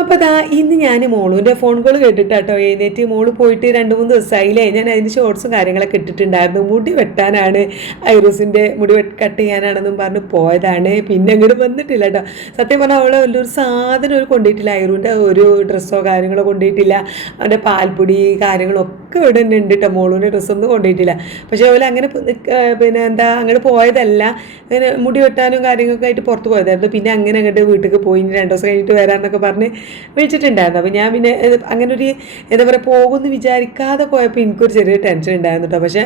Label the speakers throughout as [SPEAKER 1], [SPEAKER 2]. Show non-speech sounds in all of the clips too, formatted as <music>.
[SPEAKER 1] അപ്പോൾ അതാ ഇന്ന് ഞാൻ മോളുവിന്റെ ഫോൺ കോൾ കേട്ടിട്ടാട്ടോ എഴുന്നേറ്റ്. മോൾ പോയിട്ട് രണ്ട് മൂന്ന് ദിവസമായില്ലേ ഞാൻ അതിന് ഷോർട്സും കാര്യങ്ങളൊക്കെ ഇട്ടിട്ടുണ്ടായിരുന്നു. മുടി വെട്ടാനാണ് ഐറൂസിന്റെ മുടി കട്ട് ചെയ്യാനാണെന്നും പറഞ്ഞ് പോയതാണ്. പിന്നെ അങ്ങോട്ട് വന്നിട്ടില്ല കേട്ടോ സത്യം പറഞ്ഞാൽ അവളെ വലിയൊരു സാധനം ഒരു കൊണ്ടിട്ടില്ല ഐറൂന്റെ ഒരു ഡ്രസ്സോ കാര്യങ്ങളോ കൊണ്ടിട്ടില്ല അവന്റെ പാൽപ്പൊടി കാര്യങ്ങളൊക്കെ ഇവിടെ തന്നെ ഉണ്ട് കേട്ടോ മോളൂന്റെ ഡ്രസ്സൊന്നും കൊണ്ടുപോയിട്ടില്ല പക്ഷേ അവൾ അങ്ങനെ പിന്നെ എന്താ അങ്ങോട്ട് പോയതല്ല. അങ്ങനെ മുടി വെട്ടാനും കാര്യങ്ങളൊക്കെ ആയിട്ട് പുറത്ത് പോയതായിരുന്നു. പിന്നെ അങ്ങനെ അങ്ങോട്ട് വീട്ടിൽ പോയി. രണ്ട് ദിവസം കഴിഞ്ഞിട്ട് വരാമെന്നൊക്കെ പറഞ്ഞ് വിളിച്ചിട്ടുണ്ടായിരുന്നു. അപ്പോൾ ഞാൻ പിന്നെ അങ്ങനെ ഒരു എന്താ പറയുക പോകുമെന്ന് വിചാരിക്കാതെ പോയപ്പോൾ എനിക്കൊരു ചെറിയ ടെൻഷൻ ഉണ്ടായിരുന്നു കേട്ടോ പക്ഷേ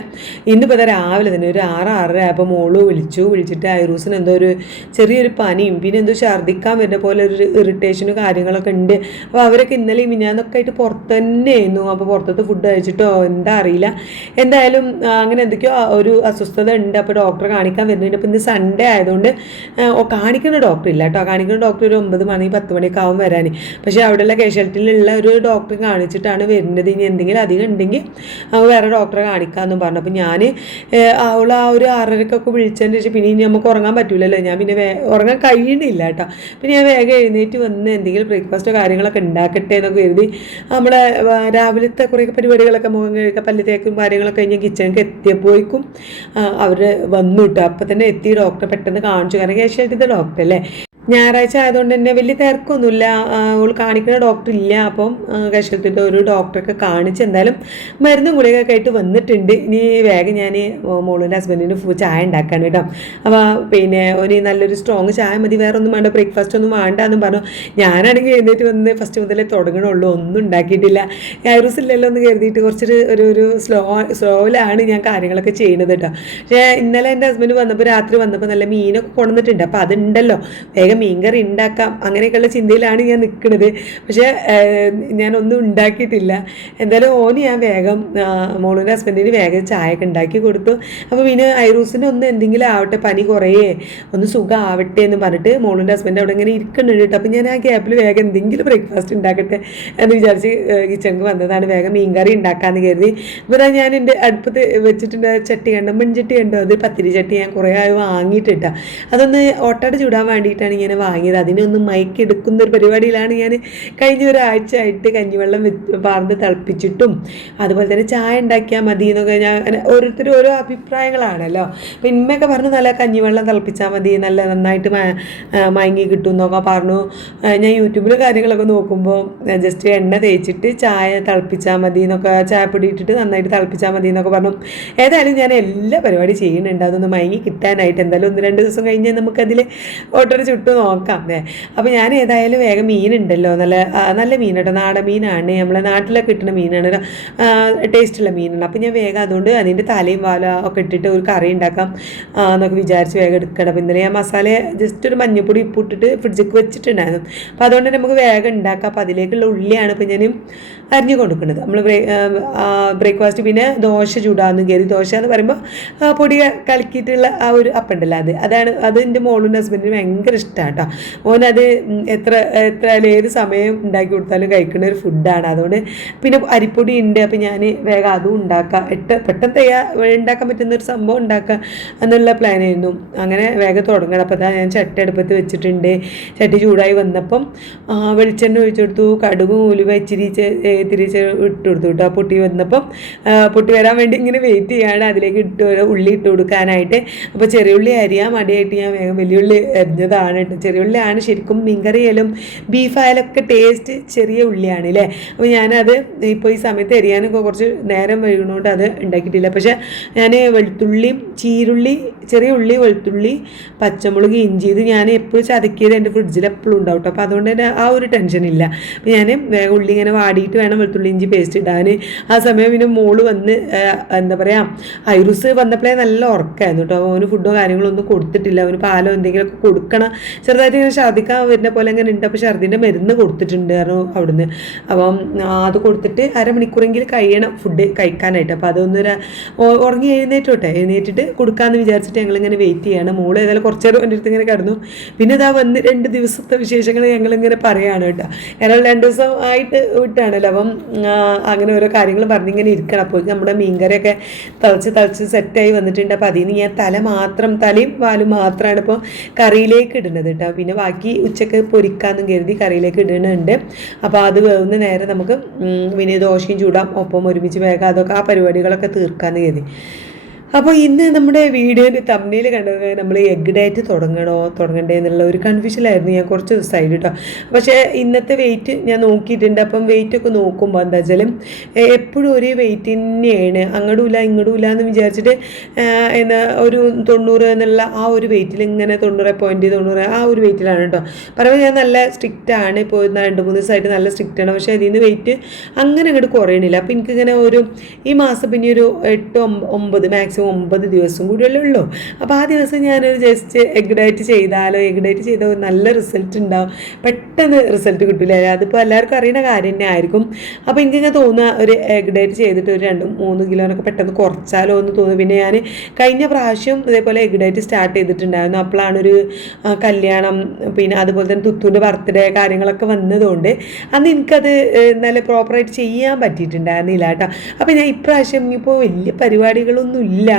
[SPEAKER 1] ഇന്നിപ്പോൾ ഇതാ രാവിലെ തന്നെ ഒരു ആറ് ആറര ആയപ്പോൾ മോൾ വിളിച്ചു. വിളിച്ചിട്ട് ഐറൂസിന് എന്തോ ഒരു ചെറിയൊരു പനിയും പിന്നെ എന്തോ ഛർദ്ദിക്കാൻ വരുന്ന പോലെ ഒരു ഇറിറ്റേഷനും കാര്യങ്ങളൊക്കെ ഉണ്ട്. അപ്പോൾ അവരൊക്കെ ഇന്നലെയും മിനിഞ്ഞാന്നൊക്കെ ആയിട്ട് പുറത്ത് തന്നെ ആയിരുന്നു. അപ്പോൾ പുറത്തത്തെ ഫുഡ് കഴിച്ചിട്ടോ എന്താ അറിയില്ല. എന്തായാലും അങ്ങനെ എന്തൊക്കെയോ ഒരു അസ്വസ്ഥത ഉണ്ട്. അപ്പോൾ ഡോക്ടറെ കാണിക്കാൻ വരുന്നുണ്ട്. അപ്പോൾ ഇന്ന് സൺഡേ ആയതുകൊണ്ട് കാണിക്കുന്ന ഡോക്ടർ ഇല്ല കേട്ടോ കാണിക്കുന്ന ഡോക്ടർ ഒരു ഒമ്പത് മണി പത്ത് മണിയൊക്കെ ആവും വരാൻ പക്ഷേ അവിടെയുള്ള കാഷ്വാലിറ്റിയിലുള്ള ഒരു ഡോക്ടറെ കാണിച്ചിട്ടാണ് വരുന്നത്. ഇനി എന്തെങ്കിലും അധികം ഉണ്ടെങ്കിൽ അവൾ വേറെ ഡോക്ടറെ കാണിക്കാമെന്നും പറഞ്ഞു. അപ്പോൾ ഞാൻ അവൾ ആ ഒരു ആറരക്കൊക്കെ വിളിച്ചതിന് ശേഷം പിന്നെ ഇനി നമുക്ക് ഉറങ്ങാൻ പറ്റില്ലല്ലോ ഞാൻ പിന്നെ വേ ഉറങ്ങാൻ കഴിയണില്ല കേട്ടോ. പിന്നെ ഞാൻ വേഗം എഴുന്നേറ്റ് വന്ന് എന്തെങ്കിലും ബ്രേക്ക്ഫാസ്റ്റോ കാര്യങ്ങളൊക്കെ ഉണ്ടാക്കട്ടെ എന്നൊക്കെ കരുതി നമ്മളെ രാവിലത്തെ കുറേ പരിപാടികളൊക്കെ മുഖം കഴുകുക പല്ല് തേക്കും കാര്യങ്ങളൊക്കെ കഴിഞ്ഞ് കിച്ചണിക്ക് എത്തിയപ്പോയിക്കും അവർ വന്നു കേട്ടോ. അപ്പം തന്നെ എത്തി ഡോക്ടറെ പെട്ടെന്ന് കാണിച്ചു. കാരണം കേശവത്തിന്റെ ഡോക്ടർ അല്ലേ? ഞായറാഴ്ച ആയതുകൊണ്ട് തന്നെ വലിയ തിരക്കൊന്നുമില്ല. അവൾ കാണിക്കുന്ന ഡോക്ടർ ഇല്ല. അപ്പം കശത്തിന്റെ ഒരു ഡോക്ടറൊക്കെ കാണിച്ച് എന്തായാലും മരുന്നും ഗുളികയൊക്കെ ആയിട്ട് വന്നിട്ടുണ്ട്. ഇനി വേഗം ഞാൻ മോളിന്റെ ഹസ്ബൻഡിന് ചായ ഉണ്ടാക്കാണ് കേട്ടോ. അപ്പോൾ പിന്നെ ഒരു നല്ലൊരു സ്ട്രോങ് ചായ മതി. വേറെ ഒന്നും വേണ്ട. ബ്രേക്ക്ഫാസ്റ്റ് ഒന്നും വേണ്ട എന്നും പറഞ്ഞു. ഞാനാണെങ്കിൽ എഴുന്നേറ്റ് വന്ന് ഫസ്റ്റ് മുതലേ തുടങ്ങണുള്ളൂ. ഒന്നും ഉണ്ടാക്കിയിട്ടില്ല. ഐറൂസ് ഇല്ലല്ലോ എന്ന് കരുതിയിട്ട് കുറച്ചൊരു ഒരു ഒരു സ്ലോ സ്ലോയിലാണ് ഞാൻ കാര്യങ്ങളൊക്കെ ചെയ്യുന്നത് കേട്ടോ. പക്ഷേ ഇന്നലെ എന്റെ ഹസ്ബൻഡ് വന്നപ്പോൾ രാത്രി വന്നപ്പോൾ നല്ല മീനൊക്കെ കൊണ്ടുവന്നിട്ടുണ്ട്. അപ്പോൾ അതുണ്ടല്ലോ. വേഗം മീൻകറി ഉണ്ടാക്കാം അങ്ങനെയൊക്കെയുള്ള ചിന്തയിലാണ് ഞാൻ നിൽക്കുന്നത്. പക്ഷേ ഞാനൊന്നും ഉണ്ടാക്കിയിട്ടില്ല. എന്തായാലും ഓന് ഞാൻ വേഗം മോളൂന്റെ ഹസ്ബൻഡിന് വേഗം ചായയൊക്കെ ഉണ്ടാക്കി കൊടുത്തു. അപ്പോൾ പിന്നെ ഐറൂസിന് ഒന്ന് എന്തെങ്കിലും ആവട്ടെ പനി കുറയേ ഒന്ന് സുഖം ആവട്ടെ എന്ന് പറഞ്ഞിട്ട് മോളിന്റെ ഹസ്ബൻഡ് അവിടെ ഇങ്ങനെ ഇരിക്കുന്നുണ്ട് കേട്ടോ. അപ്പോൾ ഞാൻ ആ ഗ്യാപ്പിൽ വേഗം എന്തെങ്കിലും ബ്രേക്ക്ഫാസ്റ്റ് ഉണ്ടാക്കട്ടെ എന്ന് വിചാരിച്ച് കിച്ചണിക്ക് വന്നതാണ്. വേഗം മീൻകറി ഉണ്ടാക്കാമെന്ന് കരുതി. ഇതാ ഞാൻ എന്റെ അടുപ്പത്ത് വെച്ചിട്ടുണ്ട് ചട്ടി കണ്ടോ? മൺചട്ടി കണ്ടോ? അത് പത്തിരി ചട്ടി ഞാൻ കുറേ ആയി വാങ്ങിയിട്ടിട്ടാണ് അതൊന്ന് ഓട്ടോടെ ചൂടാൻ വേണ്ടിയിട്ടാണ് ഇങ്ങനെ വാങ്ങിയത്. അതിനൊന്ന് മയക്കെടുക്കുന്ന ഒരു പരിപാടിയിലാണ് ഞാൻ കഴിഞ്ഞ ഒരാഴ്ച ആയിട്ട് കഞ്ഞിവെള്ളം പാർന്ന് തിളപ്പിച്ചിട്ടും അതുപോലെ തന്നെ ചായ ഉണ്ടാക്കിയാൽ മതി എന്നൊക്കെ ഞാൻ ഓരോരുത്തരും ഓരോ അഭിപ്രായങ്ങളാണല്ലോ. അപ്പം ഇമ്മയൊക്കെ പറഞ്ഞു നല്ല കഞ്ഞിവെള്ളം തിളപ്പിച്ചാൽ മതി നല്ല നന്നായിട്ട് മയങ്ങി കിട്ടും എന്നൊക്കെ പറഞ്ഞു. ഞാൻ യൂട്യൂബിൽ കാര്യങ്ങളൊക്കെ നോക്കുമ്പോൾ ജസ്റ്റ് എണ്ണ തേച്ചിട്ട് ചായ തിളപ്പിച്ചാൽ മതി എന്നൊക്കെ ചായപ്പൊടി ഇട്ടിട്ട് നന്നായിട്ട് തിളപ്പിച്ചാൽ മതി എന്നൊക്കെ പറഞ്ഞു. ഏതായാലും ഞാൻ എല്ലാ പരിപാടി ചെയ്യുന്നുണ്ട്. അതൊന്ന് മയങ്ങി കിട്ടാനായിട്ട് എന്തായാലും ഒന്ന് രണ്ട് ദിവസം കഴിഞ്ഞ് നമുക്കതിൽ ഓട്ടോറി ചുട്ട് നോക്കാം അല്ലേ? അപ്പോൾ ഞാൻ ഏതായാലും വേഗം മീനുണ്ടല്ലോ. നല്ല നല്ല മീൻ കേട്ടോ നാടൻ മീനാണ്. നമ്മളെ നാട്ടിലൊക്കെ കിട്ടുന്ന മീനാണ്. ടേസ്റ്റുള്ള മീനാണ്. അപ്പോൾ ഞാൻ വേഗം അതുകൊണ്ട് അതിന്റെ തലയും വാല ഒക്കെ ഇട്ടിട്ട് ഒരു കറി ഉണ്ടാക്കാം എന്നൊക്കെ വിചാരിച്ച് വേഗം എടുക്കണം. അപ്പോൾ ഇന്നലെ ഞാൻ മസാല ജസ്റ്റ് ഒരു മഞ്ഞപ്പൊടി ഇട്ടിട്ട് ഫ്രിഡ്ജിക്ക് വെച്ചിട്ടുണ്ടായിരുന്നു. അപ്പോൾ അതുകൊണ്ട് നമുക്ക് വേഗം ഉണ്ടാക്കാം. അപ്പോൾ അതിലേക്കുള്ള ഉള്ളിയാണ് ഇപ്പോൾ ഞാൻ അരിഞ്ഞു കൊടുക്കുന്നത്. നമ്മൾ ബ്രേക്ക്ഫാസ്റ്റ് പിന്നെ ദോശ ചൂടാന്ന് കയറി ദോശ എന്ന് പറയുമ്പോൾ പൊടി കലക്കിയിട്ടുള്ള ആ ഒരു അപ്പുണ്ടല്ലോ അത്. അതാണ് അത് എന്റെ മോളും ഹസ്ബൻഡിന് ഭയങ്കര ഇഷ്ടമാണ് കേട്ടോ ഓനത് എത്ര എത്ര ഏത് സമയം ഉണ്ടാക്കി കൊടുത്താലും കഴിക്കുന്ന ഒരു ഫുഡാണ് അതുകൊണ്ട് പിന്നെ അരിപ്പൊടി ഉണ്ട് അപ്പം ഞാൻ വേഗം അതും ഉണ്ടാക്കാം. എട്ട് പെട്ടെന്ന് തയ്യാ ഉണ്ടാക്കാൻ പറ്റുന്ന ഒരു സംഭവം ഉണ്ടാക്കുക എന്നുള്ള പ്ലാനായിരുന്നു അങ്ങനെ വേഗം തുടങ്ങണം. അപ്പോൾ ഞാൻ ചട്ടി അടുപ്പത്ത് വെച്ചിട്ടുണ്ട്. ചട്ടി ചൂടായി വന്നപ്പം വെളിച്ചെണ്ണ ഒഴിച്ചു കൊടുത്തു. കടുകും ഉലുവ ഇച്ചിരി ചെ- ഏ, ഇത്തിരി ചെ- ഇട്ട് കൊടുത്തു കേട്ടോ പൊട്ടി വന്നപ്പം. പൊട്ടി വരാൻ വേണ്ടി ഇങ്ങനെ വെയിറ്റ് ചെയ്യാണ്. അതിലേക്ക് ഇട്ട് ഉള്ളി ഇട്ട് കൊടുക്കാനായിട്ട്. അപ്പോൾ ചെറിയ ഉള്ളി അരിയാൻ മടിയായിട്ട് ഞാൻ വേഗം വലിയ ഉള്ളി അരിഞ്ഞതാണ് ചെറിയ ഉള്ളിയാണ് ശരിക്കും മീൻകറിയായാലും ബീഫായാലും ഒക്കെ ടേസ്റ്റ് ചെറിയ ഉള്ളിയാണ് അല്ലേ അപ്പോൾ ഞാനത് ഇപ്പോൾ ഈ സമയത്ത് എരിയാനൊക്കെ കുറച്ച് നേരം വൈകുന്നതുകൊണ്ട് അത് ഉണ്ടാക്കിയിട്ടില്ല. പക്ഷേ ഞാൻ വെളുത്തുള്ളി ചീരുള്ളി ചെറിയ ഉള്ളി വെളുത്തുള്ളി പച്ചമുളക് ഇഞ്ചി ഇത് ഞാൻ എപ്പോഴും ചതക്കിയത് എന്റെ ഫ്രിഡ്ജിൽ എപ്പോഴും ഉണ്ടാവും കേട്ടോ അപ്പോൾ അതുകൊണ്ട് തന്നെ ആ ഒരു ടെൻഷൻ ഇല്ല. അപ്പോൾ ഞാൻ ഉള്ളി ഇങ്ങനെ വാടിയിട്ട് വേണം വെളുത്തുള്ളി ഇഞ്ചി പേസ്റ്റ് ഇടാൻ ആ സമയം പിന്നെ മോൾ വന്ന് എന്താ പറയുക ഐറുസ് വന്നപ്പോഴേ നല്ല ഉറക്കമായിരുന്നു കേട്ടോ അവന് ഫുഡോ കാര്യങ്ങളോ ഒന്നും കൊടുത്തിട്ടില്ല. അവന് പാലോ എന്തെങ്കിലുമൊക്കെ കൊടുക്കണം ചെറുതായിട്ട് ഇങ്ങനെ ഛർദ്ദിക്കാൻ വരുന്ന പോലെ അങ്ങനെ ഉണ്ട്. അപ്പോൾ ഛർദിന്റെ മരുന്ന് കൊടുത്തിട്ടുണ്ട് കാരണം അവിടുന്ന്. അപ്പം അത് കൊടുത്തിട്ട് അരമണിക്കൂറെങ്കിലും കഴിയണം ഫുഡ് കഴിക്കാനായിട്ട്. അപ്പോൾ അതൊന്നൊരു ഉറങ്ങി എഴുന്നേറ്റോട്ടെ. എഴുന്നേറ്റിട്ട് കൊടുക്കാമെന്ന് വിചാരിച്ചിട്ട് ഞങ്ങളിങ്ങനെ വെയിറ്റ് ചെയ്യണം. മോൾ ഏതായാലും കുറച്ച് നേരം എന്റെ അടുത്ത് ഇങ്ങനെ കിടന്നു. പിന്നെ ഇതാ വന്ന് രണ്ട് ദിവസത്തെ വിശേഷങ്ങൾ ഞങ്ങളിങ്ങനെ പറയുകയാണ് കേട്ടോ. കാരണം രണ്ട് ദിവസം ആയിട്ട് വിട്ടാണല്ലോ. അപ്പം അങ്ങനെ ഓരോ കാര്യങ്ങൾ പറഞ്ഞിങ്ങനെ ഇരിക്കണം. അപ്പോൾ നമ്മുടെ മീൻകറിയൊക്കെ തിളച്ച് തിളച്ച് സെറ്റായി വന്നിട്ടുണ്ട്. അപ്പോൾ അതിന് ഞാൻ തല മാത്രം തലയും വാലും മാത്രമാണ് ഇപ്പോൾ കറിയിലേക്ക് ഇടുന്നത്. കേട്ടോ പിന്നെ ബാക്കി ഉച്ചയ്ക്ക് പൊരിക്കാമെന്നും കരുതി കറിയിലേക്ക് ഇടുന്നുണ്ട്. അപ്പോൾ അത് വേവുന്ന നേരെ നമുക്ക് പിന്നെ ദോശയും ചൂടാം ഒപ്പം ഒരുമിച്ച് വേഗം അതൊക്കെ ആ പരിപാടികളൊക്കെ തീർക്കാമെന്ന് കരുതി. അപ്പോൾ ഇന്ന് നമ്മുടെ വീഡിയോന്റെ തമ്മിൽ കണ്ടത് നമ്മൾ എഗ് ഡയറ്റ് തുടങ്ങണോ തുടങ്ങണ്ടേ എന്നുള്ള ഒരു കൺഫ്യൂഷനായിരുന്നു ഞാൻ കുറച്ച് ദിവസമായി കേട്ടോ. പക്ഷേ ഇന്നത്തെ വെയിറ്റ് ഞാൻ നോക്കിയിട്ടുണ്ട്. അപ്പം വെയിറ്റ് ഒക്കെ നോക്കുമ്പോൾ എന്താ വെച്ചാൽ എപ്പോഴും ഒരേ വെയിറ്റ് തന്നെയാണ്. അങ്ങോട്ടും ഇല്ല ഇങ്ങോട്ടും ഇല്ല എന്ന് വിചാരിച്ചിട്ട് എന്താ ഒരു തൊണ്ണൂറ് എന്നുള്ള ആ ഒരു വെയിറ്റിൽ ഇങ്ങനെ തൊണ്ണൂറ് പോയിന്റ് തൊണ്ണൂറ് ആ ഒരു വെയിറ്റിലാണ് കേട്ടോ. പറയുമ്പോൾ ഞാൻ നല്ല സ്ട്രിക്റ്റ് ആണ്. ഇപ്പോൾ രണ്ട് മൂന്ന് ദിവസമായിട്ട് നല്ല സ്ട്രിക്റ്റ് ആണ്. പക്ഷേ അതിൽ നിന്ന് വെയിറ്റ് അങ്ങനെ അങ്ങോട്ട് കുറയണില്ല. അപ്പോൾ എനിക്കിങ്ങനെ ഒരു ഈ മാസം പിന്നെ ഒരു എട്ട് ഒമ്പ- ഒമ്പത് മാക്സിമം ഒമ്പത് ദിവസം കൂടിയല്ലേ ഉള്ളൂ. അപ്പോൾ ആ ദിവസം ഞാനൊരു ജസ്റ്റ് എഗ് ഡയറ്റ് ചെയ്താലോ എഗ് ഡയറ്റ് ചെയ്താൽ ഒരു നല്ല റിസൾട്ട് ഉണ്ടാവും. പെട്ടെന്ന് റിസൾട്ട് കിട്ടില്ല അതിപ്പോൾ എല്ലാവർക്കും അറിയുന്ന കാര്യം തന്നെ ആയിരിക്കും അപ്പോൾ എനിക്കിങ്ങനെ തോന്നുക ഒരു എഗ് ഡയറ്റ് ചെയ്തിട്ട് ഒരു രണ്ട് മൂന്ന് കിലോനൊക്കെ പെട്ടെന്ന് കുറച്ചാലോ എന്ന് തോന്നുന്നു. പിന്നെ ഞാൻ കഴിഞ്ഞ പ്രാവശ്യം ഇതേപോലെ എഗ് ഡയറ്റ് സ്റ്റാർട്ട് ചെയ്തിട്ടുണ്ടായിരുന്നു. അപ്പോഴാണ് ഒരു കല്യാണം പിന്നെ അതുപോലെ തന്നെ തുത്തുവിന്റെ ബർത്ത്ഡേ കാര്യങ്ങളൊക്കെ വന്നതുകൊണ്ട് അന്ന് എനിക്കത് നല്ല പ്രോപ്പറായിട്ട് ചെയ്യാൻ പറ്റിയിട്ടുണ്ടായിരുന്നില്ല കേട്ടോ. അപ്പോൾ ഞാൻ ഇപ്രാവശ്യം ഇപ്പോൾ വലിയ പരിപാടികളൊന്നും ഇല്ല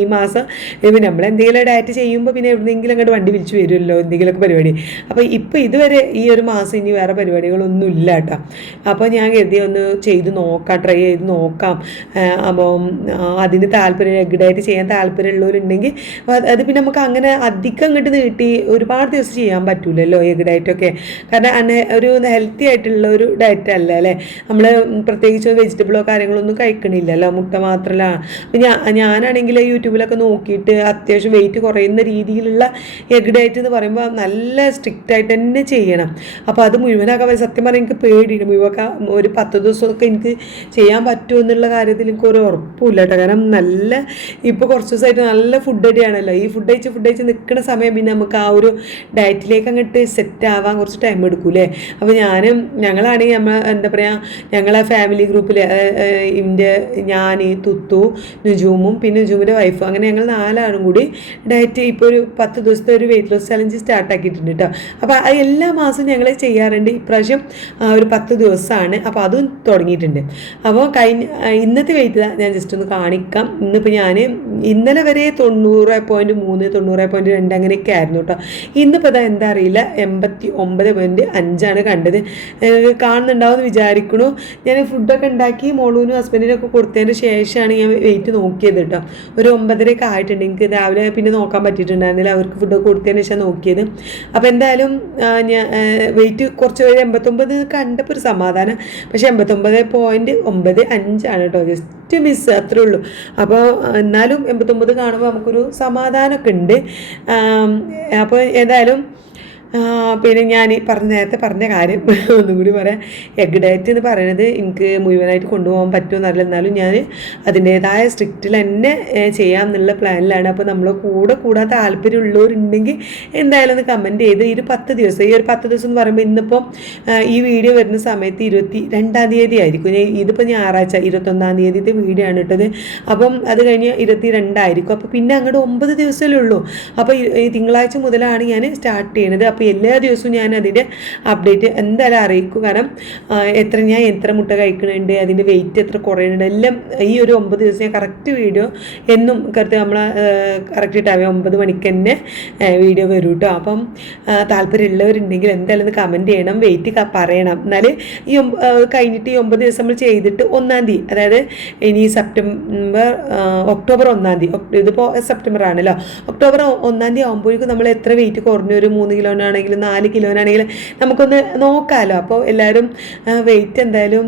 [SPEAKER 1] ഈ മാസം ഇപ്പം നമ്മൾ എന്തെങ്കിലും ഡയറ്റ് ചെയ്യുമ്പോൾ പിന്നെ എവിടെയെങ്കിലും അങ്ങോട്ട് വണ്ടി വിളിച്ചു വരുമല്ലോ എന്തെങ്കിലുമൊക്കെ പരിപാടി. അപ്പോൾ ഇപ്പോൾ ഇതുവരെ ഈ ഒരു മാസം ഇനി വേറെ പരിപാടികളൊന്നും ഇല്ല കേട്ടോ. അപ്പോൾ ഞാൻ കരുതി ഒന്ന് ചെയ്ത് നോക്കാം ട്രൈ ചെയ്ത് നോക്കാം. അപ്പോൾ അതിന് താല്പര്യം എഗ് ഡയറ്റ് ചെയ്യാൻ താല്പര്യമുള്ളവരുണ്ടെങ്കിൽ അത് പിന്നെ നമുക്ക് അങ്ങനെ അധികം അങ്ങോട്ട് നീട്ടി ഒരുപാട് ദിവസം ചെയ്യാൻ പറ്റൂലല്ലോ എഗ് ഡയറ്റൊക്കെ കാരണം അങ്ങനെ ഒരു ഹെൽത്തി ആയിട്ടുള്ള ഒരു ഡയറ്റ് അല്ല അല്ലേ? നമ്മൾ പ്രത്യേകിച്ച് വെജിറ്റബിളോ കാര്യങ്ങളോ ഒന്നും കഴിക്കണില്ലല്ലോ മുട്ട മാത്രമല്ല അപ്പം ഞാൻ ഞാനാണെങ്കിൽ യൂട്യൂബിലൊക്കെ നോക്കിയിട്ട് അത്യാവശ്യം വെയിറ്റ് കുറയുന്ന രീതിയിലുള്ള എഗ് ഡയറ്റ് എന്ന് പറയുമ്പോൾ നല്ല സ്ട്രിക്റ്റ് ആയിട്ട് തന്നെ ചെയ്യണം. അപ്പോൾ അത് മുഴുവനാക്കാൻ. സത്യം പറഞ്ഞാൽ എനിക്ക് പേടിയുണ്ട് മുഴുവൻ ഒരു പത്ത് ദിവസമൊക്കെ എനിക്ക് ചെയ്യാൻ പറ്റുമോ എന്നുള്ള കാര്യത്തിൽ എനിക്ക് ഒരു ഉറപ്പില്ല കേട്ടോ. കാരണം നല്ല ഇപ്പോൾ കുറച്ച് ദിവസമായിട്ട് നല്ല ഫുഡ് അടിയാണല്ലോ ഈ ഫുഡ് കഴിച്ച് ഫുഡ് കഴിച്ച് നിൽക്കുന്ന സമയം പിന്നെ നമുക്ക് ആ ഒരു ഡയറ്റിലേക്ക് അങ്ങോട്ട് സെറ്റ് ആവാൻ കുറച്ച് ടൈം എടുക്കൂലേ അപ്പോൾ ഞാനും ഞങ്ങളാണെങ്കിൽ നമ്മൾ എന്താ പറയുക ഞങ്ങളെ ഫാമിലി ഗ്രൂപ്പിൽ എന്റെ ഞാൻ തുത്തു നുജൂമും പിന്നെ നുജൂമിന്റെ വൈഫ് അങ്ങനെ ഞങ്ങൾ നാലാളും കൂടി ഡയറ്റ് ഇപ്പോൾ ഒരു പത്ത് ദിവസത്തെ ഒരു വെയിറ്റ് ലോസ് ചലഞ്ച് സ്റ്റാർട്ട് ആക്കിയിട്ടുണ്ട് കേട്ടോ അപ്പോൾ എല്ലാ മാസവും ഞങ്ങൾ ചെയ്യാറുണ്ട്. ഇപ്രാവശ്യം ഒരു പത്ത് ദിവസമാണ് അപ്പോൾ അതും തുടങ്ങിയിട്ടുണ്ട്. അപ്പോൾ കഴിഞ്ഞ ഇന്നത്തെ വെയിറ്റ് ഞാൻ ജസ്റ്റ് ഒന്ന് കാണിക്കാം. ഇന്നിപ്പോൾ ഞാൻ ഇന്നലെ വരെ തൊണ്ണൂറ് പോയിന്റ് മൂന്ന് തൊണ്ണൂറ് പോയിന്റ് രണ്ട് അങ്ങനെയൊക്കെ ആയിരുന്നു കേട്ടോ ഇന്നിപ്പോൾ ഇതാ എന്താ അറിയില്ല. എൺപത്തി ഒമ്പത് പോയിന്റ് അഞ്ചാണ് കണ്ടത്. കാണുന്നുണ്ടാവും വിചാരിക്കണു. ഞാൻ ഫുഡൊക്കെ ഉണ്ടാക്കി മോളൂനും ഹസ്ബൻഡിനൊക്കെ കൊടുത്തതിന് ശേഷമാണ് ഞാൻ വെയിറ്റ് നോക്കിയത് കേട്ടോ ഒരു ഒമ്പതരയൊക്കെ ആയിട്ടുണ്ട്. എനിക്ക് രാവിലെ പിന്നെ നോക്കാൻ പറ്റിയിട്ടുണ്ടായിരുന്നില്ല. അവർക്ക് ഫുഡ് കൊടുത്തതിന് ശേഷം നോക്കിയത്. അപ്പോൾ എന്തായാലും ഞാൻ വെയിറ്റ് കുറച്ച് ഒരു എൺപത്തൊമ്പത് കണ്ടപ്പോൾ ഒരു സമാധാനം. പക്ഷേ എൺപത്തൊമ്പത് പോയിന്റ് ഒമ്പത് അഞ്ചാണ് കേട്ടോ. ജസ്റ്റ് മിസ് അത്രേ ഉള്ളൂ. അപ്പോൾ എന്നാലും എൺപത്തൊമ്പത് കാണുമ്പോൾ നമുക്കൊരു സമാധാനമൊക്കെ ഉണ്ട്. അപ്പോൾ ഏതായാലും പിന്നെ ഞാൻ ഈ പറഞ്ഞ നേരത്തെ പറഞ്ഞ കാര്യം <laughs> ഒന്നും കൂടി പറയാം. എഗ് ഡയറ്റ് എന്ന് പറയുന്നത് എനിക്ക് മുഴുവനായിട്ട് കൊണ്ടുപോകാൻ പറ്റുമെന്നറിയില്ല എന്നാലും ഞാൻ അതിന്റേതായ സ്ട്രിക്റ്റിൽ തന്നെ ചെയ്യാം ചെയ്യാമെന്നുള്ള പ്ലാനിലാണ് അപ്പോൾ നമ്മൾ കൂടെ കൂടാൻ താല്പര്യമുള്ളവരുണ്ടെങ്കിൽ എന്തായാലും ഒന്ന് കമന്റ് ചെയ്ത് ഈ ഒരു പത്ത് ദിവസം ഈ ഒരു പത്ത് ദിവസം എന്ന് പറയുമ്പോൾ ഇന്നിപ്പം ഈ വീഡിയോ വരുന്ന സമയത്ത് ഇരുപത്തി രണ്ടാം തീയതി ആയിരിക്കും. ഞാൻ ഇതിപ്പോൾ ഞായറാഴ്ച ഇരുപത്തൊന്നാം തീയതിത്തെ വീഡിയോ ആണ് ഇട്ടത്. അപ്പം അത് കഴിഞ്ഞ് ഇരുപത്തി രണ്ടായിരിക്കും അപ്പോൾ പിന്നെ അങ്ങോട്ട് ഒമ്പത് ദിവസമല്ലേ ഉള്ളൂ. അപ്പോൾ ഈ- തിങ്കളാഴ്ച മുതലാണ് ഞാൻ സ്റ്റാർട്ട് ചെയ്യണത്. അപ്പോൾ എല്ലാ ദിവസവും ഞാൻ അതിന്റെ അപ്ഡേറ്റ് എന്തായാലും അറിയിക്കും. കാരണം എത്ര ഞാൻ എത്ര മുട്ട കഴിക്കുന്നുണ്ട് അതിന്റെ വെയിറ്റ് എത്ര കുറയുന്നുണ്ട് എല്ലാം ഈ ഒരു ഒമ്പത് ദിവസം ഞാൻ കറക്റ്റ് വീഡിയോ എന്നും കറക്റ്റ് നമ്മൾ കറക്റ്റ് ടൈം ഒമ്പത് മണിക്ക് തന്നെ വീഡിയോ വരും കേട്ടോ അപ്പം താല്പര്യമുള്ളവരുണ്ടെങ്കിൽ എന്തായാലും കമന്റ് ചെയ്യണം വെയിറ്റ് പറയണം. എന്നാൽ ഈ കഴിഞ്ഞിട്ട് ഈ ഒമ്പത് ദിവസം നമ്മൾ ചെയ്തിട്ട് ഒന്നാം തീയതി അതായത് ഇനി സെപ്റ്റംബർ ഒക്ടോബർ ഒന്നാം തീയതി ഇതിപ്പോൾ സെപ്റ്റംബർ ആണല്ലോ. ഒക്ടോബർ ഒന്നാം തീയതി ആകുമ്പോഴേക്കും നമ്മൾ എത്ര വെയിറ്റ് കുറഞ്ഞു? ഒരു മൂന്ന് കിലോനാണെങ്കിലും നാല് കിലോനാണെങ്കിലും നമുക്കൊന്ന് നോക്കാമല്ലോ അപ്പോൾ എല്ലാവരും വെയിറ്റ് എന്തായാലും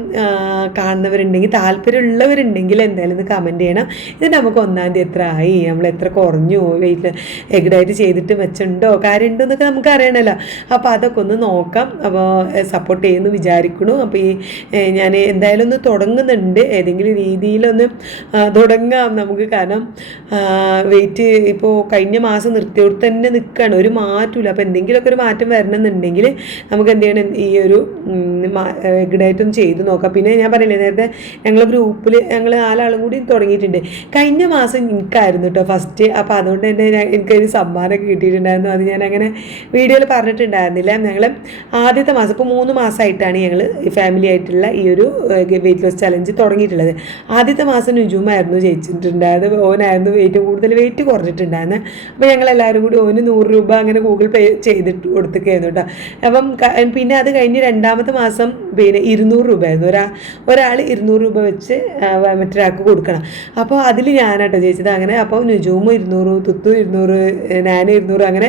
[SPEAKER 1] കാണുന്നവരുണ്ടെങ്കിൽ താല്പര്യമുള്ളവരുണ്ടെങ്കിൽ എന്തായാലും ഒന്ന് കമന്റ് ചെയ്യണം. ഇത് നമുക്ക് ഒന്നാം തീയതി എത്ര ആയി? നമ്മൾ എത്ര കുറഞ്ഞു? വെയിറ്റ് എഗ്ഡായിട്ട് ചെയ്തിട്ട് വെച്ചുണ്ടോ കാര്യമുണ്ടോ എന്നൊക്കെ നമുക്ക് അറിയണമല്ലോ അപ്പോൾ അതൊക്കെ ഒന്ന് നോക്കാം. അപ്പോൾ സപ്പോർട്ട് ചെയ്യുമെന്ന് വിചാരിക്കണു അപ്പോൾ ഈ ഞാൻ എന്തായാലും ഒന്ന് തുടങ്ങുന്നുണ്ട്. ഏതെങ്കിലും രീതിയിലൊന്ന് തുടങ്ങാം നമുക്ക്. കാരണം വെയിറ്റ് ഇപ്പോൾ കഴിഞ്ഞ മാസം നിർത്തിയോട് തന്നെ നിൽക്കുകയാണ് ഒരു മാറ്റമില്ല അപ്പോൾ എന്തെങ്കിലുമൊക്കെ ഒരു മാറ്റം വരണമെന്നുണ്ടെങ്കിൽ നമുക്ക് എന്ത് ചെയ്യണം? ഈ ഒരു എഗ്ഡായിട്ടും ചെയ്ത് നോക്കാം. പിന്നെ ഞാൻ പറയില്ലേ നേരത്തെ ഞങ്ങൾ ഗ്രൂപ്പിൽ ഞങ്ങൾ നാലാളും കൂടി തുടങ്ങിയിട്ടുണ്ട്. കഴിഞ്ഞ മാസം എനിക്കായിരുന്നു കേട്ടോ ഫസ്റ്റ്. അപ്പോൾ അതുകൊണ്ട് തന്നെ എനിക്കൊരു സമ്മാനമൊക്കെ കിട്ടിയിട്ടുണ്ടായിരുന്നു. അത് ഞാൻ അങ്ങനെ വീഡിയോയിൽ പറഞ്ഞിട്ടുണ്ടായിരുന്നില്ല. ഞങ്ങൾ ആദ്യത്തെ മാസം ഇപ്പോൾ മൂന്ന് മാസമായിട്ടാണ് ഞങ്ങൾ ഫാമിലി ആയിട്ടുള്ള ഈ ഒരു വെയിറ്റ് ലോസ് ചലഞ്ച് തുടങ്ങിയിട്ടുള്ളത്. ആദ്യത്തെ മാസം നുജുമായിരുന്നു ജയിച്ചിട്ടുണ്ടായത് ഓനായിരുന്നു വെയിറ്റ് കൂടുതൽ വെയിറ്റ് കുറഞ്ഞിട്ടുണ്ടായിരുന്നു. അപ്പോൾ ഞങ്ങൾ എല്ലാവരും കൂടി ഓന് നൂറ് രൂപ അങ്ങനെ ഗൂഗിൾ പേ ചെയ്തിട്ട് ഇട്ട് കൊടുത്തൊക്കെയായിരുന്നു കേട്ടോ. അപ്പം പിന്നെ അത് കഴിഞ്ഞ് രണ്ടാമത്തെ മാസം പിന്നെ ഇരുന്നൂറ് രൂപയായിരുന്നു. ഒരാ ഒരാൾ ഇരുന്നൂറ് രൂപ വെച്ച് മറ്റൊരാൾക്ക് കൊടുക്കണം. അപ്പോൾ അതിൽ ഞാനാട്ടോ ജയിച്ചത് അങ്ങനെ അപ്പോൾ നുജൂമും ഇരുന്നൂറ് തുത്തു ഇരുന്നൂറ് ഞാനും ഇരുന്നൂറ് അങ്ങനെ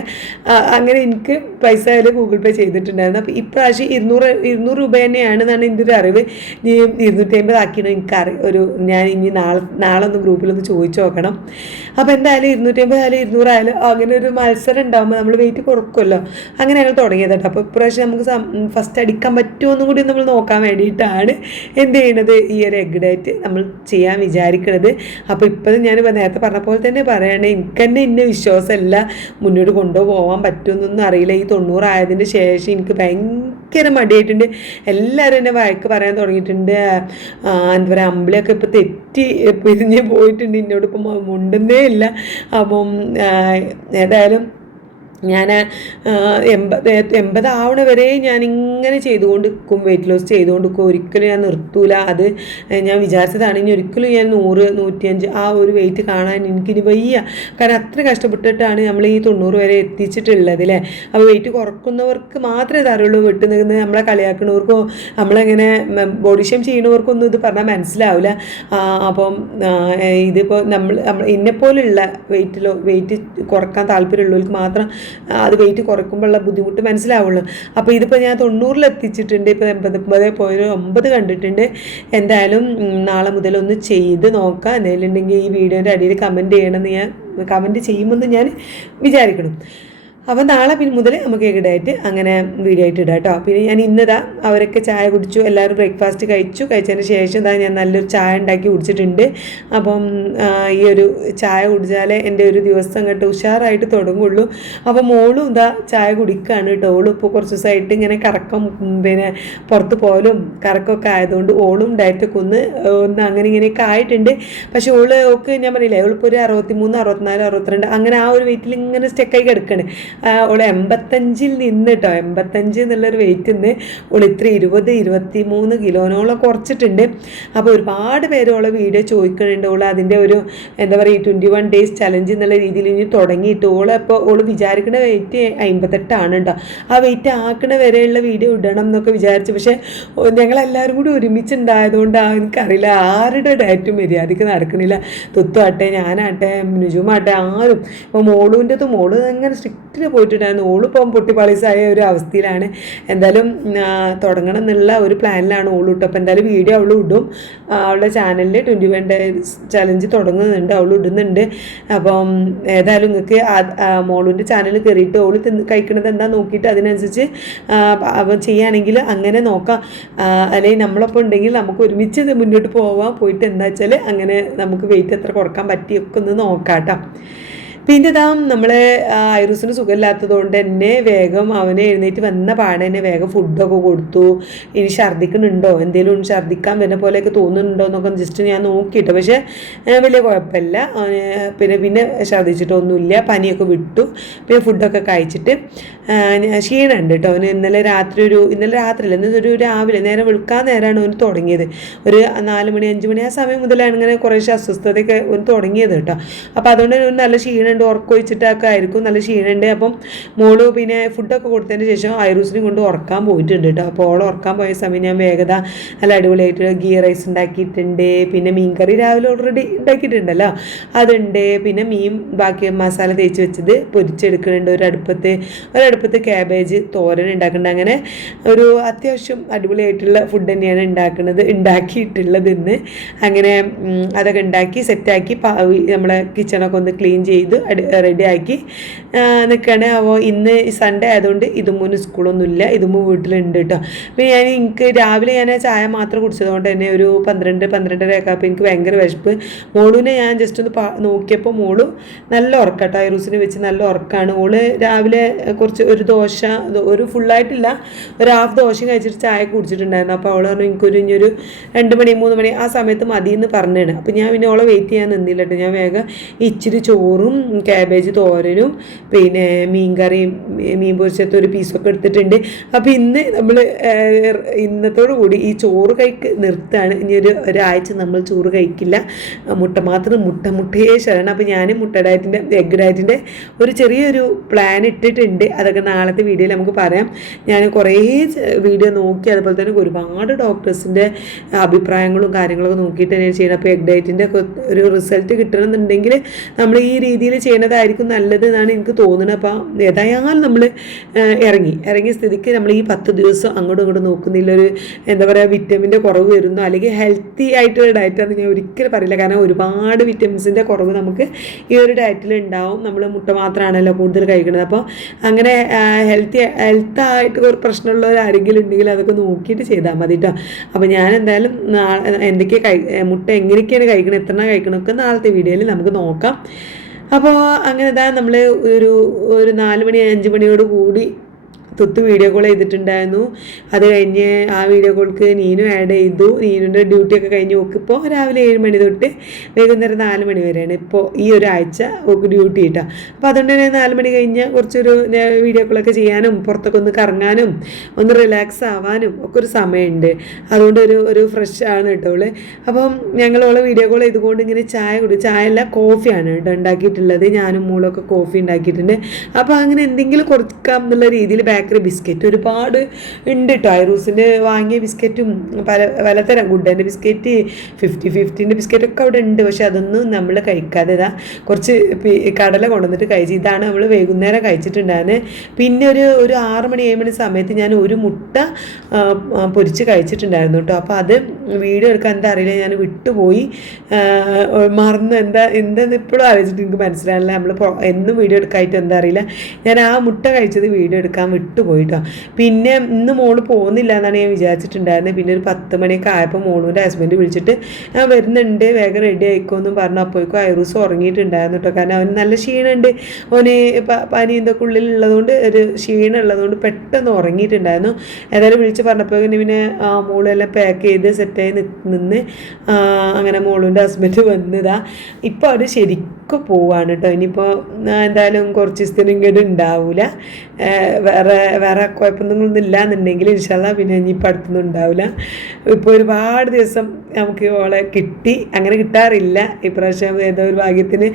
[SPEAKER 1] അങ്ങനെ എനിക്ക് പൈസ അതിൽ ഗൂഗിൾ പേ ചെയ്തിട്ടുണ്ടായിരുന്നു. അപ്പോൾ ഇപ്രാവശ്യം ഇരുന്നൂറ് ഇരുന്നൂറ് രൂപ തന്നെയാണെന്നാണ് എന്റെ ഒരു അറിവ്. നീ ഇരുന്നൂറ്റി അമ്പത് എനിക്ക് അറി ഒരു ഞാൻ ഇനി നാളെ നാളെ ഒന്ന് ഗ്രൂപ്പിലൊന്ന് ചോദിച്ചു നോക്കണം. അപ്പോൾ എന്തായാലും ഇരുന്നൂറ്റി അമ്പത് ആയാലും ഇരുന്നൂറായാലും അങ്ങനെ ഒരു മത്സരം ഉണ്ടാകുമ്പോൾ നമ്മൾ വെയിറ്റ് കുറക്കുമല്ലോ അങ്ങനെ ഞങ്ങൾ തുടങ്ങിയത് കേട്ടോ. അപ്പോൾ ഇപ്രാവശ്യം നമുക്ക് ഫസ്റ്റ് അടിക്കാൻ പറ്റുമെന്നും കൂടി നമ്മൾ നോക്കാൻ വേണ്ടിയിട്ടാണ് എന്ത് ചെയ്യണത് ഈ ഒരു എഗ് ഡയറ്റ് നമ്മൾ ചെയ്യാൻ വിചാരിക്കണത്. അപ്പോൾ ഇപ്പോഴും ഞാൻ നേരത്തെ പറഞ്ഞ പോലെ തന്നെ പറയണേ എനിക്ക് തന്നെ ഇന്ന വിശ്വാസമല്ല മുന്നോട്ട് കൊണ്ടുപോകാൻ പറ്റുമെന്നൊന്നും അറിയില്ല. ഈ തൊണ്ണൂറായതിന്റെ ശേഷം എനിക്ക് ഭയങ്കര മടിയായിട്ടുണ്ട്. എല്ലാവരും എന്നെ വഴക്ക് പറയാൻ തുടങ്ങിയിട്ടുണ്ട്. എന്താ പറയുക അമ്പിളിയൊക്കെ ഇപ്പോൾ തെറ്റി പിരിഞ്ഞ് പോയിട്ടുണ്ട്. എന്നോട് ഇപ്പം മുണ്ടുന്നേ ഇല്ല. അപ്പം ഏതായാലും ഞാൻ എൺപത് എൺപതാവണ വരെ ഞാൻ ഇങ്ങനെ ചെയ്തുകൊണ്ട് നിൽക്കും വെയിറ്റ് ലോസ് ചെയ്തുകൊണ്ട് നിൽക്കും ഒരിക്കലും ഞാൻ നിർത്തൂല. അത് ഞാൻ വിചാരിച്ചതാണ് ഇനി ഒരിക്കലും ഞാൻ നൂറ് നൂറ്റിയഞ്ച് ആ ഒരു വെയിറ്റ് കാണാൻ എനിക്കിനി വയ്യ. കാരണം അത്ര കഷ്ടപ്പെട്ടിട്ടാണ് നമ്മൾ ഈ തൊണ്ണൂറ് വരെ എത്തിച്ചിട്ടുള്ളത് അല്ലേ അപ്പോൾ വെയിറ്റ് കുറക്കുന്നവർക്ക് മാത്രമേ തരുള്ളൂ. വെട്ട് നിൽക്കുന്നത് നമ്മളെ കളിയാക്കുന്നവർക്കോ നമ്മളെങ്ങനെ ബോഡി ഷേം ചെയ്യുന്നവർക്കൊന്നും ഇത് പറഞ്ഞാൽ മനസ്സിലാവില്ല അപ്പം ഇതിപ്പോൾ നമ്മൾ നമ്മൾ എന്നെപ്പോലുള്ള വെയിറ്റിലോ വെയിറ്റ് കുറയ്ക്കാൻ താല്പര്യമുള്ളവർക്ക് മാത്രം അത് വെയിറ്റ് കുറയ്ക്കുമ്പോഴുള്ള ബുദ്ധിമുട്ട് മനസ്സിലാവുള്ളൂ. അപ്പോൾ ഇതിപ്പോൾ ഞാൻ തൊണ്ണൂറിൽ എത്തിച്ചിട്ടുണ്ട്. ഇപ്പോൾ എൺപത് എൺപത് പോയൊരു ഒമ്പത് കണ്ടിട്ടുണ്ട്. എന്തായാലും നാളെ മുതൽ ഒന്ന് ചെയ്ത് നോക്കാം. എന്തെങ്കിലും ഉണ്ടെങ്കിൽ ഈ വീഡിയോന്റെ അടിയിൽ കമന്റ് ചെയ്യണമെന്ന് ഞാൻ കമന്റ് ചെയ്യുമെന്ന് ഞാൻ വിചാരിക്കണം അപ്പോൾ നാളെ പിന്നെ മുതൽ നമുക്ക് എഗഡായിട്ട് അങ്ങനെ വീഡിയോ ആയിട്ട് ഇടാം കേട്ടോ പിന്നെ ഞാൻ ഇന്നതാ അവരൊക്കെ ചായ കുടിച്ചു എല്ലാവരും ബ്രേക്ക്ഫാസ്റ്റ് കഴിച്ചു. കഴിച്ചതിന് ശേഷം ഇതാ ഞാൻ നല്ലൊരു ചായ ഉണ്ടാക്കി കുടിച്ചിട്ടുണ്ട്. അപ്പം ഈ ഒരു ചായ കുടിച്ചാലേ എന്റെ ഒരു ദിവസം അങ്ങോട്ട് ഉഷാറായിട്ട് തുടങ്ങുള്ളൂ. അപ്പോൾ മോളും ഇതാ ചായ കുടിക്കുകയാണ് കേട്ടോ ഓളും ഇപ്പോൾ കുറച്ച് ദിവസമായിട്ട് ഇങ്ങനെ കറക്കം പിന്നെ പുറത്ത് പോലും കറക്കമൊക്കെ ആയതുകൊണ്ട് ഓളും ഡയറ്റൊക്കെ ഒന്ന് ഒന്ന് അങ്ങനെ ഇങ്ങനെയൊക്കെ ആയിട്ടുണ്ട്. പക്ഷേ ഓൾ ഓക്ക് ഞാൻ പറയില്ല ഓളിപ്പോൾ ഒരു അറുപത്തി മൂന്ന് അറുപത്തിനാല് അറുപത്തിരണ്ട് അങ്ങനെ ആ ഒരു വെയിറ്റിൽ ഇങ്ങനെ സ്റ്റെക്കായി കിടക്കുകയാണ് ഓൾ എൺപത്തഞ്ചിൽ നിന്ന് കേട്ടോ എൺപത്തഞ്ച് എന്നുള്ളൊരു വെയിറ്റിൽ നിന്ന് ഓൾ ഇത്ര ഇരുപത് ഇരുപത്തി മൂന്ന് കിലോനോളം കുറച്ചിട്ടുണ്ട്. അപ്പോൾ ഒരുപാട് പേര് വീഡിയോ ചോദിക്കുന്നുണ്ട് ഓൾ അതിന്റെ ഒരു എന്താ പറയുക ട്വന്റി വൺ ഡേയ്സ് ചലഞ്ച് എന്നുള്ള രീതിയിൽ ഇനി തുടങ്ങിയിട്ട് ഓൾ അപ്പോൾ ഓൾ വിചാരിക്കുന്ന വെയിറ്റ് അമ്പത്തെട്ടാണ് കേട്ടോ ആ വെയിറ്റ് ആക്കണ വരെയുള്ള വീഡിയോ ഇടണം എന്നൊക്കെ വിചാരിച്ചു. പക്ഷേ ഞങ്ങളെല്ലാവരും കൂടി ഒരുമിച്ചുണ്ടായതുകൊണ്ട് എനിക്കറിയില്ല ആരുടെ ഡയറ്റും മര്യാദയ്ക്ക് നടക്കണില്ല. തുത്തുമാട്ടെ ഞാനാട്ടെ നുജുമാട്ടെ ആരും. ഇപ്പോൾ മോളുവിന്റെത് മോൾ അങ്ങനെ സ്ട്രിക്റ്റിൽ പോയിട്ടുണ്ടായിരുന്നു. ഓളിപ്പം പൊട്ടിപ്പാളീസായ ഒരു അവസ്ഥയിലാണ്. എന്തായാലും തുടങ്ങണം എന്നുള്ള ഒരു പ്ലാനിലാണ് ഓൾ ഇട്ടു അപ്പോൾ എന്തായാലും വീഡിയോ അവൾ ഇടും. അവളുടെ ചാനലിൽ ട്വന്റി വൺ ഡേയ്സ് ചലഞ്ച് തുടങ്ങുന്നുണ്ട്. അവൾ ഇടുന്നുണ്ട്. അപ്പം ഏതായാലും നിങ്ങൾക്ക് മോളുവിന്റെ ചാനൽ കയറിയിട്ട് ഓൾ തിന്ന് കഴിക്കണത് എന്താ നോക്കിയിട്ട് അതിനനുസരിച്ച് അപ്പം ചെയ്യുകയാണെങ്കിൽ അങ്ങനെ നോക്കാം. അല്ലെങ്കിൽ നമ്മളൊപ്പം ഉണ്ടെങ്കിൽ നമുക്ക് ഒരുമിച്ച് മുന്നോട്ട് പോവാം. പോയിട്ട് എന്താ വെച്ചാൽ അങ്ങനെ നമുക്ക് വെയിറ്റ് എത്ര കുറയ്ക്കാൻ പറ്റിയൊക്കെ ഒന്ന് നോക്കാം കേട്ടോ പിന്നെ ഇതാ നമ്മൾ ഐറൂസിന് സുഖമില്ലാത്തത് കൊണ്ട് തന്നെ വേഗം അവനെ എഴുന്നേറ്റ് വന്ന പാടെ എന്നെ വേഗം ഫുഡൊക്കെ കൊടുത്തു. ഇനി ഛർദ്ദിക്കുന്നുണ്ടോ? എന്തെങ്കിലും ഛർദ്ദിക്കാൻ വരുന്ന പോലെയൊക്കെ തോന്നുന്നുണ്ടോ എന്നൊക്കെ ജസ്റ്റ് ഞാൻ നോക്കിയിട്ട്. പക്ഷേ വലിയ കുഴപ്പമില്ല. പിന്നെ പിന്നെ ഛർദ്ദിച്ചിട്ടൊന്നുമില്ല. പനിയൊക്കെ വിട്ടു. പിന്നെ ഫുഡൊക്കെ കഴിച്ചിട്ട് ക്ഷീണമുണ്ട് കേട്ടോ. അവന് ഇന്നലെ രാത്രി ഒരു ഇന്നലെ രാത്രി അല്ല ഇന്നലെ ഒരു രാവിലെ നേരെ വിളിക്കാൻ നേരമാണ് അവന് തുടങ്ങിയത്. ഒരു നാല് മണി അഞ്ച് മണി ആ സമയം മുതലാണ് ഇങ്ങനെ കുറേശ്ശെ അസ്വസ്ഥതയൊക്കെ ഒന്ന് തുടങ്ങിയത് കേട്ടോ. അപ്പോൾ അതുകൊണ്ട് നല്ല ക്ഷീണമുണ്ട്. ഉറക്കം ഒഴിച്ചിട്ടൊക്കെ ആയിരിക്കും നല്ല ക്ഷീണമുണ്ട്. അപ്പം മോൾ പിന്നെ ഫുഡൊക്കെ കൊടുത്തതിന് ശേഷം ഐറൂസിനും കൊണ്ട് ഉറക്കാൻ പോയിട്ടുണ്ട് കേട്ടോ. അപ്പോൾ ഓളെ ഉറക്കാൻ പോയ സമയം ഞാൻ വേഗത നല്ല അടിപൊളിയായിട്ട് ഗീ റൈസ് ഉണ്ടാക്കിയിട്ടുണ്ട്. പിന്നെ മീൻ കറി രാവിലെ ഓൾറെഡി ഉണ്ടാക്കിയിട്ടുണ്ടല്ലോ. അതുണ്ട്. പിന്നെ മീൻ ബാക്കി മസാല തേച്ച് വെച്ചത് പൊരിച്ചെടുക്കുന്നുണ്ട്. ഒരടുപ്പത്ത് ഒരടുപ്പത്ത് ക്യാബേജ് തോരൻ ഉണ്ടാക്കുന്നുണ്ട്. അങ്ങനെ ഒരു അത്യാവശ്യം അടിപൊളിയായിട്ടുള്ള ഫുഡ് തന്നെയാണ് ഉണ്ടാക്കുന്നത് ഉണ്ടാക്കിയിട്ടുള്ളത് ഇന്ന് അങ്ങനെ അതൊക്കെ ഉണ്ടാക്കി സെറ്റാക്കി നമ്മളെ കിച്ചണൊക്കെ ഒന്ന് ക്ലീൻ ചെയ്ത് റെഡിയാക്കി നിൽക്കുകയാണ് അപ്പോൾ ഇന്ന് സൺഡേ ആയതുകൊണ്ട് ഇതുമ്മൂന്ന് സ്കൂളൊന്നുമില്ല. ഇതുമ്മ വീട്ടിലുണ്ട് കേട്ടോ. അപ്പോൾ ഞാൻ എനിക്ക് രാവിലെ ഞാൻ ചായ മാത്രം കുടിച്ചതുകൊണ്ട് തന്നെ ഒരു പന്ത്രണ്ട് പന്ത്രണ്ടര ഒക്കെ അപ്പോൾ എനിക്ക് ഭയങ്കര വിശപ്പ്. മോളുവിനെ ഞാൻ ജസ്റ്റ് ഒന്ന് നോക്കിയപ്പോൾ മോൾ നല്ല ഉറക്കാട്ടോ. ഐറൂസിനെ വെച്ച് നല്ല ഉറക്കാണ്. മോൾ രാവിലെ കുറച്ച് ഒരു ദോശ ഒരു ഫുള്ളായിട്ടില്ല ഒരു ഹാഫ് ദോശയും കഴിച്ചിട്ട് ചായ കുടിച്ചിട്ടുണ്ടായിരുന്നു. അപ്പോൾ അവൾ പറഞ്ഞു എനിക്കൊരു ഇനിയൊരു രണ്ട് മണി മൂന്ന് മണി ആ സമയത്ത് മതി എന്ന് പറഞ്ഞാണ്. അപ്പോൾ ഞാൻ പിന്നെ ഓളെ വെയിറ്റ് ചെയ്യാൻ നിന്നില്ല കേട്ടോ. ഞാൻ വേഗം ഇച്ചിരി ചോറും ക്യാബേജ് തോരനും പിന്നെ മീൻ മീൻ പൊരിച്ചത്തെ ഒരു പീസൊക്കെ എടുത്തിട്ടുണ്ട്. അപ്പോൾ ഇന്ന് നമ്മൾ ഇന്നത്തോടു കൂടി ഈ ചോറ് കഴിക്ക് നിർത്താണ് ഇനി ഒരു ഒരാഴ്ച നമ്മൾ ചോറ് കഴിക്കില്ല. മുട്ട മാത്രം മുട്ട മുട്ടയെ ശരണം. അപ്പോൾ ഞാൻ മുട്ട ഡയറ്റിന്റെ എഗ് ഡയറ്റിന്റെ ഒരു ചെറിയൊരു പ്ലാൻ ഇട്ടിട്ടുണ്ട്. അതൊക്കെ നാളത്തെ വീഡിയോയിൽ നമുക്ക് പറയാം. ഞാൻ കുറേ വീഡിയോ നോക്കി അതുപോലെ തന്നെ ഒരുപാട് ഡോക്ടേഴ്സിന്റെ അഭിപ്രായങ്ങളും കാര്യങ്ങളൊക്കെ നോക്കിയിട്ട് തന്നെയാണ് ചെയ്യുന്നത്. അപ്പോൾ എഗ് ഡയറ്റിന്റെ ഒക്കെ ഒരു റിസൾട്ട് കിട്ടണമെന്നുണ്ടെങ്കിൽ നമ്മൾ ഈ രീതിയിൽ ചെയ്യുന്നതായിരിക്കും നല്ലത് എന്നാണ് എനിക്ക് തോന്നുന്നത്. അപ്പോൾ ഏതായാലും നമ്മൾ ഇറങ്ങി. ഇറങ്ങിയ സ്ഥിതിക്ക് നമ്മൾ ഈ പത്ത് ദിവസം അങ്ങോട്ടും ഇങ്ങോട്ടും നോക്കുന്നില്ല. ഒരു എന്താ പറയുക വിറ്റമിന്റെ കുറവ് വരുന്നു. അല്ലെങ്കിൽ ഹെൽത്തി ആയിട്ടുള്ള ഡയറ്റാന്ന് ഞാൻ ഒരിക്കലും പറയില്ല. കാരണം ഒരുപാട് വിറ്റമിൻസിന്റെ കുറവ് നമുക്ക് ഈ ഒരു ഡയറ്റിൽ ഉണ്ടാവും. നമ്മൾ മുട്ട മാത്രമാണല്ലോ കൂടുതൽ കഴിക്കുന്നത് അപ്പോൾ അങ്ങനെ ഹെൽത്തി ഹെൽത്തായിട്ട് ഒരു പ്രശ്നമുള്ളവർ ആരെങ്കിലും ഉണ്ടെങ്കിൽ അതൊക്കെ നോക്കിയിട്ട് ചെയ്താൽ മതി കേട്ടോ അപ്പോൾ ഞാൻ എന്തായാലും എന്തൊക്കെ കഴി മുട്ട എങ്ങനെയൊക്കെയാണ് കഴിക്കണം എത്ര കഴിക്കണമൊക്കെ നാളത്തെ വീഡിയോയിൽ നമുക്ക് നോക്കാം. അപ്പോൾ അങ്ങനെ ഇതാ നമ്മൾ ഒരു ഒരു നാല് മണി അഞ്ച് മണിയോട് കൂടി തൊത്ത് വീഡിയോ കോൾ ചെയ്തിട്ടുണ്ടായിരുന്നു. അത് കഴിഞ്ഞ് ആ വീഡിയോ കോൾക്ക് നീനും ആഡ് ചെയ്തു. നീനുന്റെ ഡ്യൂട്ടിയൊക്കെ കഴിഞ്ഞ് ഓക്ക് ഇപ്പോൾ രാവിലെ ഏഴ് മണി തൊട്ട് വൈകുന്നേരം നാല് മണി വരെയാണ് ഇപ്പോൾ ഈ ഒരാഴ്ച ഓക്ക് ഡ്യൂട്ടി കിട്ടുക അപ്പോൾ അതുകൊണ്ട് തന്നെ നാല് മണി കഴിഞ്ഞ് കുറച്ചൊരു വീഡിയോ കോളൊക്കെ ചെയ്യാനും പുറത്തൊക്കെ ഒന്ന് കറങ്ങാനും ഒന്ന് റിലാക്സ് ആവാനും ഒക്കെ ഒരു സമയമുണ്ട്. അതുകൊണ്ട് ഒരു ഒരു ഫ്രഷ് ആണ് കേട്ടോ അവൾ അപ്പം ഞങ്ങളോളെ വീഡിയോ കോൾ ചെയ്തുകൊണ്ട് ഇങ്ങനെ ചായ കുടി ചായ അല്ല കോഫിയാണ് കേട്ടോ ഉണ്ടാക്കിയിട്ടുള്ളത്. ഞാനും മൂളൊക്കെ കോഫി ഉണ്ടാക്കിയിട്ടുണ്ട്. അപ്പോൾ അങ്ങനെ എന്തെങ്കിലും കൊടുക്കാം എന്നുള്ള രീതിയിൽ ബാക്ക് ബേക്കറി ബിസ്ക്കറ്റ് ഒരുപാട് ഉണ്ട് കേട്ടോ ഐറൂസിന്റെ വാങ്ങിയ ബിസ്ക്കറ്റും പല പലതരം ഗുഡന്റെ ബിസ്ക്കറ്റ് ഫിഫ്റ്റി ഫിഫ്റ്റീന്റെ ബിസ്ക്കറ്റൊക്കെ അവിടെ ഉണ്ട്. പക്ഷെ അതൊന്നും നമ്മൾ കഴിക്കാതെ ഇതാ കുറച്ച് കടല കൊണ്ടുവന്നിട്ട് കഴിച്ചു. ഇതാണ് നമ്മൾ വൈകുന്നേരം കഴിച്ചിട്ടുണ്ടായിരുന്നത് പിന്നെ ഒരു ഒരു ആറ് മണി ഏഴ് മണി സമയത്ത് ഞാൻ ഒരു മുട്ട പൊരിച്ച് കഴിച്ചിട്ടുണ്ടായിരുന്നു കേട്ടോ അപ്പോൾ അത് വീഡിയോ എടുക്കാൻ എന്താ അറിയില്ല. ഞാൻ വിട്ടുപോയി. മറന്ന്. എന്താ എന്താന്ന് ഇപ്പോഴും ആലോചിച്ചിട്ട് എനിക്ക് മനസ്സിലായില്ല നമ്മൾ എന്നും വീഡിയോ എടുക്കാനായിട്ട് എന്താ അറിയില്ല. ഞാൻ ആ മുട്ട കഴിച്ചത് വീഡിയോ എടുക്കാൻ വിട്ടു വിട്ടുപോയിട്ടോ. പിന്നെ ഇന്ന് മോൾ പോകുന്നില്ല എന്നാണ് ഞാൻ വിചാരിച്ചിട്ടുണ്ടായിരുന്നത് പിന്നെ ഒരു പത്ത് മണിയൊക്കെ ആയപ്പോൾ മോളൂന്റെ ഹസ്ബൻഡ് വിളിച്ചിട്ട് ഞാൻ വരുന്നുണ്ട് വേഗം റെഡി ആയിക്കോന്നും പറഞ്ഞു. അപ്പോഴേക്കും ഐറൂസ് ഉറങ്ങിയിട്ടുണ്ടായിരുന്നു കേട്ടോ കാരണം അവന് നല്ല ക്ഷീണമുണ്ട് അവന് പനി എന്തൊക്കെ ഉള്ളിലുള്ളതുകൊണ്ട് ഒരു ക്ഷീണം ഉള്ളതുകൊണ്ട് പെട്ടെന്ന് ഉറങ്ങിയിട്ടുണ്ടായിരുന്നു. ഏതായാലും വിളിച്ച് പറഞ്ഞപ്പോൾ പിന്നെ മോളെല്ലാം പാക്ക് ചെയ്ത് സെറ്റായി നിന്ന് അങ്ങനെ മോളൂന്റെ ഹസ്ബൻഡ് വന്നതാ. ഇപ്പോൾ അവർ ശരിക്കും പോവാണ് കേട്ടോ ഇനിയിപ്പോൾ എന്തായാലും കുറച്ച് സ്ഥിരം ഇങ്ങോട്ട് ഉണ്ടാവില്ല വേറെ വേറെ കുഴപ്പമൊന്നും ഇല്ല എന്നുണ്ടെങ്കിൽ ഇൻഷാല്ല പിന്നെ ഇനിയിപ്പോൾ അടുത്തൊന്നും ഉണ്ടാവില്ല ഇപ്പോൾ ഒരുപാട് ദിവസം നമുക്ക് ഓളെ കിട്ടി. അങ്ങനെ കിട്ടാറില്ല. ഇപ്രാവശ്യം ഏതോ ഒരു ഭാഗ്യത്തിന്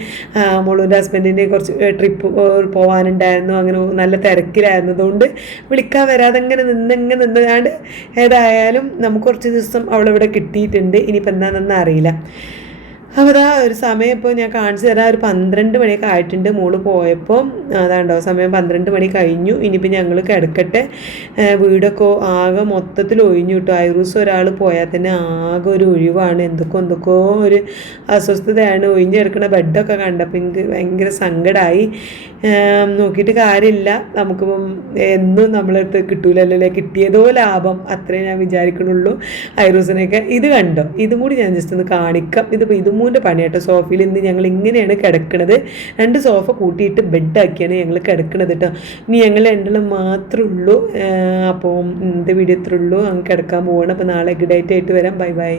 [SPEAKER 1] മോളൂന്റെ ഹസ്ബൻഡിന്റെ കുറച്ച് ട്രിപ്പ് പോകാനുണ്ടായിരുന്നു അങ്ങനെ നല്ല തിരക്കിലായിരുന്നതുകൊണ്ട് വിളിക്കാൻ വരാതെ അങ്ങനെ നിന്നെങ്ങനെ നിന്നതാണ്ട് ഏതായാലും നമുക്ക് കുറച്ച് ദിവസം അവളിവിടെ കിട്ടിയിട്ടുണ്ട്. ഇനിയിപ്പോൾ എന്താണെന്നൊന്നും അറിയില്ല. അപ്പോൾ ആ ഒരു സമയം ഇപ്പോൾ ഞാൻ കാണിച്ചു തരാം. ഒരു പന്ത്രണ്ട് മണിയൊക്കെ ആയിട്ടുണ്ട് മോൾ പോയപ്പോൾ അതാണ്ടോ സമയം പന്ത്രണ്ട് മണി കഴിഞ്ഞു. ഇനിയിപ്പോൾ ഞങ്ങൾ കിടക്കട്ടെ. വീടൊക്കെ ആകെ മൊത്തത്തിൽ ഒഴിഞ്ഞു കിട്ടും ഐറൂസ് ഒരാൾ പോയാൽ തന്നെ ആകെ ഒരു ഒഴിവാണ്. എന്തൊക്കെ എന്തൊക്കെയോ ഒരു അസ്വസ്ഥതയാണ്. ഒഴിഞ്ഞു കിടക്കുന്ന ബെഡൊക്കെ കണ്ടപ്പോൾ എനിക്ക് ഭയങ്കര സങ്കടമായി നോക്കിയിട്ട് കാര്യമില്ല. നമുക്കിപ്പം എന്നും നമ്മളടുത്ത് കിട്ടൂലല്ലേ കിട്ടിയതോ ലാഭം അത്രേ ഞാൻ വിചാരിക്കണുള്ളൂ. ഐറൂസിനെയൊക്കെ ഇത് കണ്ടോ? ഇതും കൂടി ഞാൻ ജസ്റ്റ് ഒന്ന് കാണിക്കാം. ഇതിപ്പോൾ ഇതും അമ്മൂന്റെ പണിയാട്ടോ. സോഫയിൽ ഇന്ന് ഞങ്ങൾ ഇങ്ങനെയാണ് കിടക്കുന്നത് രണ്ട് സോഫ കൂട്ടിയിട്ട് ബെഡാക്കിയാണ് ഞങ്ങൾ കിടക്കുന്നത് കേട്ടോ ഇനി ഞങ്ങൾ രണ്ടെണ്ണം മാത്രമേ ഉള്ളൂ. അപ്പോൾ ഇന്നത്തെ വീഡിയോ ഇത്രയുള്ളൂ അങ്ങ് കിടക്കാൻ പോവാണ്. അപ്പോൾ നാളെ ഗുഡ് ആയിട്ട് വരാം. Bye bye.